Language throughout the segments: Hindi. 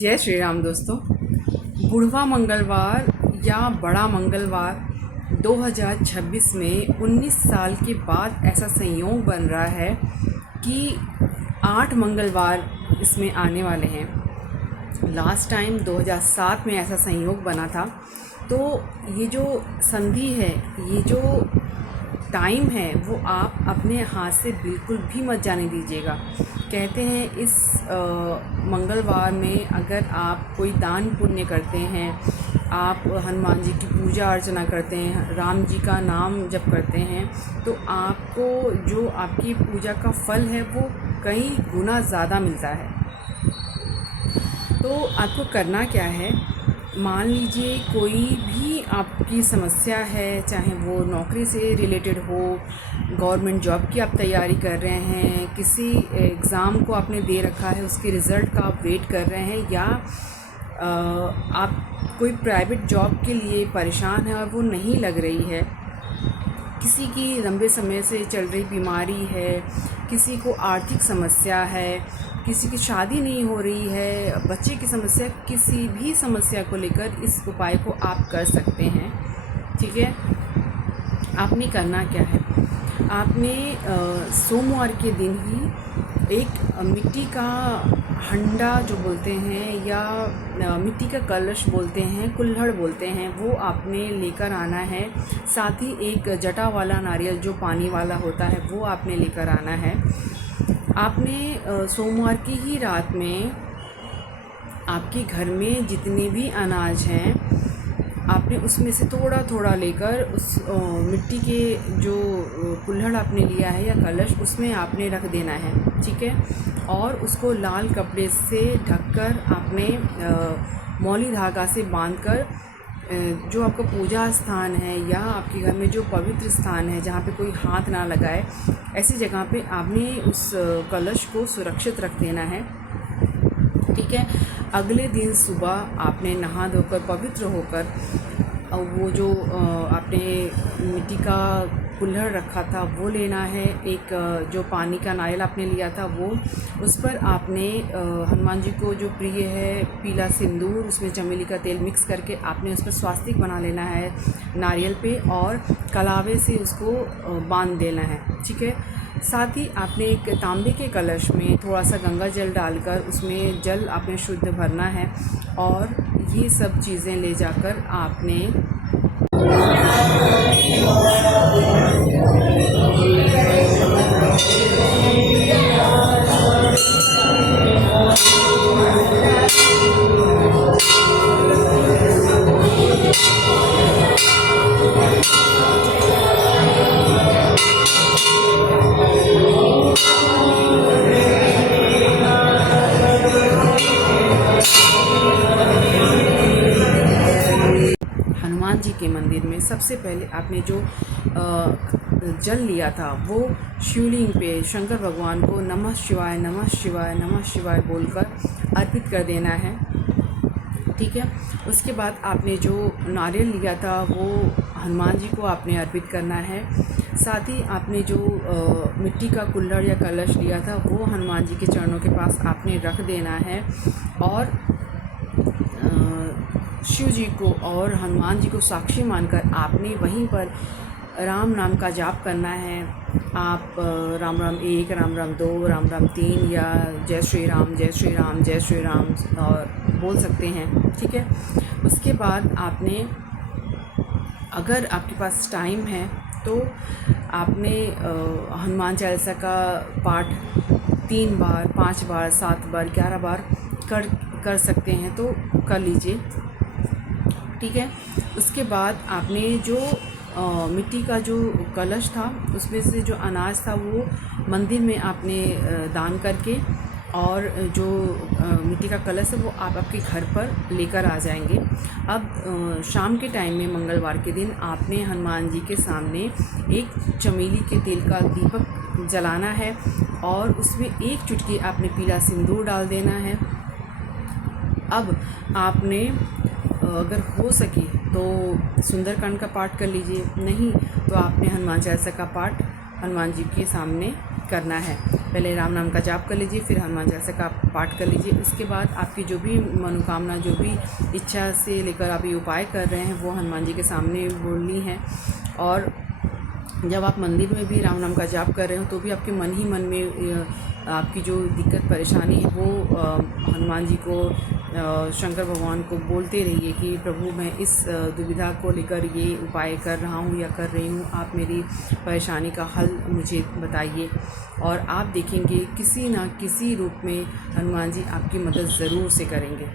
जय श्री राम दोस्तों। बुढ़वा मंगलवार या बड़ा मंगलवार 2026 में 19 साल के बाद ऐसा संयोग बन रहा है कि 8 मंगलवार इसमें आने वाले हैं। लास्ट टाइम 2007 में ऐसा संयोग बना था। तो ये जो संधि है, ये जो टाइम है, वो आप अपने हाथ से बिल्कुल भी मत जाने दीजिएगा। कहते हैं इस मंगलवार में अगर आप कोई दान पुण्य करते हैं, आप हनुमान जी की पूजा अर्चना करते हैं, राम जी का नाम जप करते हैं, तो आपको जो आपकी पूजा का फल है वो कई गुना ज़्यादा मिलता है। तो आपको करना क्या है, मान लीजिए कोई भी आपकी समस्या है, चाहे वो नौकरी से रिलेटेड हो, गवर्नमेंट जॉब की आप तैयारी कर रहे हैं, किसी एग्ज़ाम को आपने दे रखा है, उसके रिज़ल्ट का आप वेट कर रहे हैं, या आप कोई प्राइवेट जॉब के लिए परेशान हैं और वो नहीं लग रही है, किसी की लंबे समय से चल रही बीमारी है, किसी को आर्थिक समस्या है, किसी की शादी नहीं हो रही है, बच्चे की समस्या, किसी भी समस्या को लेकर इस उपाय को आप कर सकते हैं। ठीक है, आपने करना क्या है, आपने सोमवार के दिन ही एक मिट्टी का हंडा जो बोलते हैं, या मिट्टी का कलश बोलते हैं, कुल्हड़ बोलते हैं, वो आपने लेकर आना है। साथ ही एक जटा वाला नारियल जो पानी वाला होता है वो आपने लेकर आना है। आपने सोमवार की ही रात में आपके घर में जितने भी अनाज हैं, आपने उसमें से थोड़ा थोड़ा लेकर उस मिट्टी के जो कुल्हड़ आपने लिया है या कलश, उसमें आपने रख देना है। ठीक है, और उसको लाल कपड़े से ढककर आपने मौली धागा से बांधकर जो आपका पूजा स्थान है या आपके घर में जो पवित्र स्थान है जहाँ पे कोई हाथ ना लगाए, ऐसी जगह पे आपने उस कलश को सुरक्षित रख देना है। ठीक है, अगले दिन सुबह आपने नहा धोकर पवित्र होकर वो जो आपने मिट्टी का कुल्हड़ रखा था वो लेना है, एक जो पानी का नारियल आपने लिया था वो, उस पर आपने हनुमान जी को जो प्रिय है पीला सिंदूर, उसमें चमेली का तेल मिक्स करके आपने उस पर स्वास्तिक बना लेना है नारियल पे, और कलावे से उसको बांध देना है। ठीक है, साथ ही आपने एक तांबे के कलश में थोड़ा सा गंगा जल डालकर उसमें जल आपने शुद्ध भरना है, और ये सब चीज़ें ले जाकर आपने हनुमान जी के मंदिर में सबसे पहले आपने जो जल लिया था वो शिवलिंग पे शंकर भगवान को नमः शिवाय नमः शिवाय नमः शिवाय बोलकर अर्पित कर देना है। ठीक है, उसके बाद आपने जो नारियल लिया था वो हनुमान जी को आपने अर्पित करना है। साथ ही आपने जो मिट्टी का कुल्हड़ या कलश लिया था वो हनुमान जी के चरणों के पास आपने रख देना है, और शिव जी को और हनुमान जी को साक्षी मानकर आपने वहीं पर राम नाम का जाप करना है। आप राम राम 1, राम राम 2, राम राम 3, या जय श्री राम जय श्री राम जय श्री राम और बोल सकते हैं। ठीक है, उसके बाद आपने, अगर आपके पास टाइम है तो आपने हनुमान चालीसा का पाठ 3 बार, 5 बार, 7 बार, 11 बार कर सकते हैं तो कर लीजिए। ठीक है, उसके बाद आपने जो मिट्टी का जो कलश था उसमें से जो अनाज था वो मंदिर में आपने दान करके, और जो मिट्टी का कलश है वो आप आपके घर पर लेकर आ जाएंगे। अब शाम के टाइम में मंगलवार के दिन आपने हनुमान जी के सामने एक चमेली के तेल का दीपक जलाना है, और उसमें एक चुटकी आपने पीला सिंदूर डाल देना है। अब आपने अगर हो सके तो सुंदरकांड का पाठ कर लीजिए, नहीं तो आपने हनुमान चालीसा का पाठ हनुमान जी के सामने करना है। पहले राम नाम का जाप कर लीजिए, फिर हनुमान चालीसा का पाठ कर लीजिए। उसके बाद आपकी जो भी मनोकामना, जो भी इच्छा से लेकर आप ये उपाय कर रहे हैं, वो हनुमान जी के सामने बोलनी है। और जब आप मंदिर में भी राम नाम का जाप कर रहे हो तो भी आपके मन ही मन में आपकी जो दिक्कत परेशानी है वो हनुमान जी को, शंकर भगवान को बोलते रहिए कि प्रभु मैं इस दुविधा को लेकर ये उपाय कर रहा हूँ या कर रही हूँ, आप मेरी परेशानी का हल मुझे बताइए। और आप देखेंगे किसी ना किसी रूप में हनुमान जी आपकी मदद ज़रूर से करेंगे।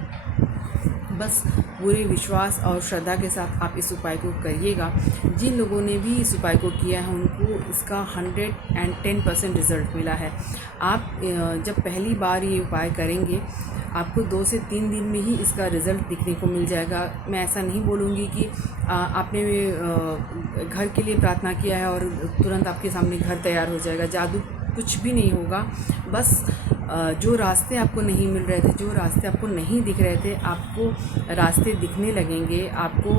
बस पूरे विश्वास और श्रद्धा के साथ आप इस उपाय को करिएगा। जिन लोगों ने भी इस उपाय को किया है उनको इसका 110% रिज़ल्ट मिला है। आप जब पहली बार ये उपाय करेंगे, आपको 2 से 3 दिन में ही इसका रिज़ल्ट दिखने को मिल जाएगा। मैं ऐसा नहीं बोलूँगी कि आपने घर के लिए प्रार्थना किया है और तुरंत आपके सामने घर तैयार हो जाएगा। जादू कुछ भी नहीं होगा। बस जो रास्ते आपको नहीं मिल रहे थे, जो रास्ते आपको नहीं दिख रहे थे, आपको रास्ते दिखने लगेंगे। आपको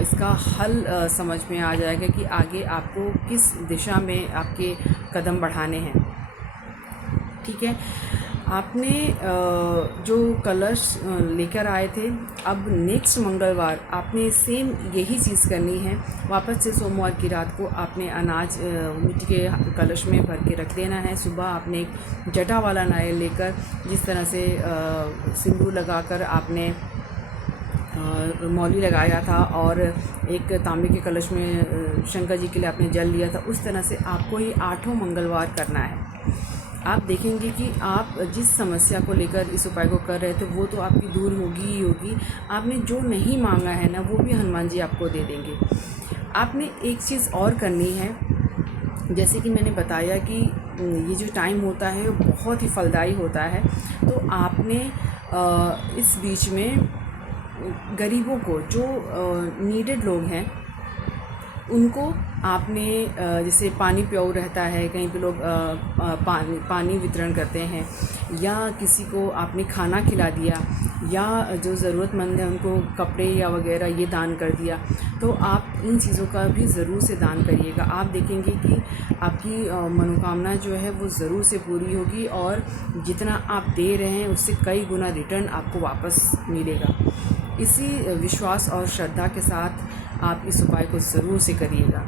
इसका हल समझ में आ जाएगा कि आगे आपको किस दिशा में आपके कदम बढ़ाने हैं। ठीक है, आपने जो कलश लेकर आए थे, अब नेक्स्ट मंगलवार आपने सेम यही चीज़ करनी है। वापस से सोमवार की रात को आपने अनाज मिट्टी के कलश में भर के रख देना है। सुबह आपने एक जटा वाला नारियल लेकर, जिस तरह से सिंदूर लगाकर आपने मौली लगाया था और एक तांबे के कलश में शंकर जी के लिए आपने जल लिया था, उस तरह से आपको ये 8 मंगलवार करना है। आप देखेंगे कि आप जिस समस्या को लेकर इस उपाय को कर रहे थे वो तो आपकी दूर होगी ही होगी। आपने जो नहीं मांगा है ना, वो भी हनुमान जी आपको दे देंगे। आपने एक चीज़ और करनी है, जैसे कि मैंने बताया कि ये जो टाइम होता है वो बहुत ही फलदायी होता है। तो आपने इस बीच में गरीबों को, जो नीडेड लोग हैं, उनको आपने जैसे पानी प्याऊ रहता है, कहीं पे लोग पानी वितरण करते हैं, या किसी को आपने खाना खिला दिया, या जो ज़रूरतमंद है उनको कपड़े या वगैरह ये दान कर दिया। तो आप इन चीज़ों का भी ज़रूर से दान करिएगा। आप देखेंगे कि आपकी मनोकामना जो है वो ज़रूर से पूरी होगी और जितना आप दे रहे हैं उससे कई गुना रिटर्न आपको वापस मिलेगा। इसी विश्वास और श्रद्धा के साथ आप इस उपाय को ज़रूर से करिएगा।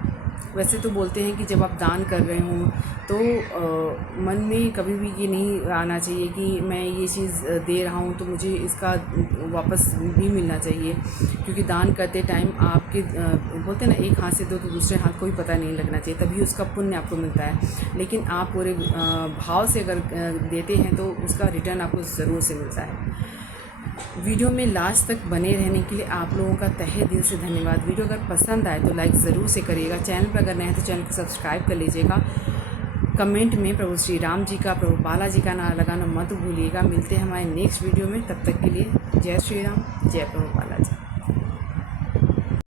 वैसे तो बोलते हैं कि जब आप दान कर रहे हों तो मन में कभी भी ये नहीं आना चाहिए कि मैं ये चीज़ दे रहा हूँ तो मुझे इसका वापस भी मिलना चाहिए, क्योंकि दान करते टाइम आपके बोलते हैं ना, एक हाथ से दो तो दूसरे हाथ को भी पता नहीं लगना चाहिए, तभी उसका पुण्य आपको मिलता है। लेकिन आप पूरे भाव से अगर देते हैं तो उसका रिटर्न आपको ज़रूर से मिलता है। वीडियो में लास्ट तक बने रहने के लिए आप लोगों का तहे दिल से धन्यवाद। वीडियो अगर पसंद आए तो लाइक ज़रूर से करिएगा। चैनल पर अगर नए हैं तो चैनल को सब्सक्राइब कर लीजिएगा। कमेंट में प्रभु श्री राम जी का, प्रभु बालाजी का नाम लगाना मत भूलिएगा। मिलते हैं हमारे नेक्स्ट वीडियो में, तब तक के लिए जय श्री राम, जय प्रभु बालाजी।